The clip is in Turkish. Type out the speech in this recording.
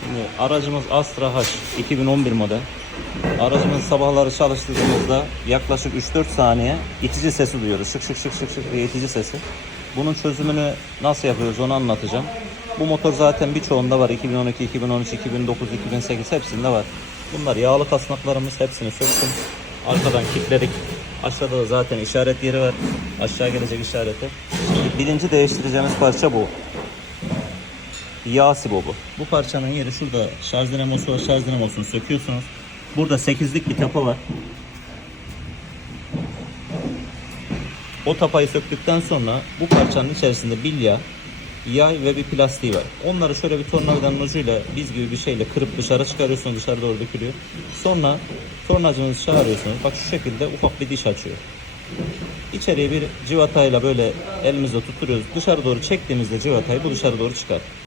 Şimdi aracımız Astra H 2011 model. Aracımız sabahları çalıştırdığımızda yaklaşık 3-4 saniye itici sesi duyuyoruz. Şık şık şık şık şık diye itici sesi. Bunun çözümünü nasıl yapıyoruz onu anlatacağım. Bu motor zaten birçoğunda var. 2012, 2013, 2009, 2008 hepsinde var. Bunlar yağlı kasnaklarımız hepsini söktüm. Arkadan kilitledik. Aşağıda da zaten işaret yeri var. Aşağı gelecek işareti. Şimdi birinci değiştireceğimiz parça bu. Yağ sibobu. Bu parçanın yeri şurada şarj dinamosu var. Şarj dinamosunu söküyorsunuz. Burada 8'lik bir tapa var. O tapayı söktükten sonra bu parçanın içerisinde bilya, yay ve bir plastiği var. Onları şöyle bir tornavidanın ucuyla biz gibi bir şeyle kırıp dışarı çıkarıyorsunuz. Dışarı doğru dökülüyor. Sonra tornacınızı çağırıyorsunuz. Bak şu şekilde ufak bir diş açıyor. İçeriye bir civatayla böyle elimizde tutturuyoruz. Dışarı doğru çektiğimizde civatayı bu dışarı doğru çıkar.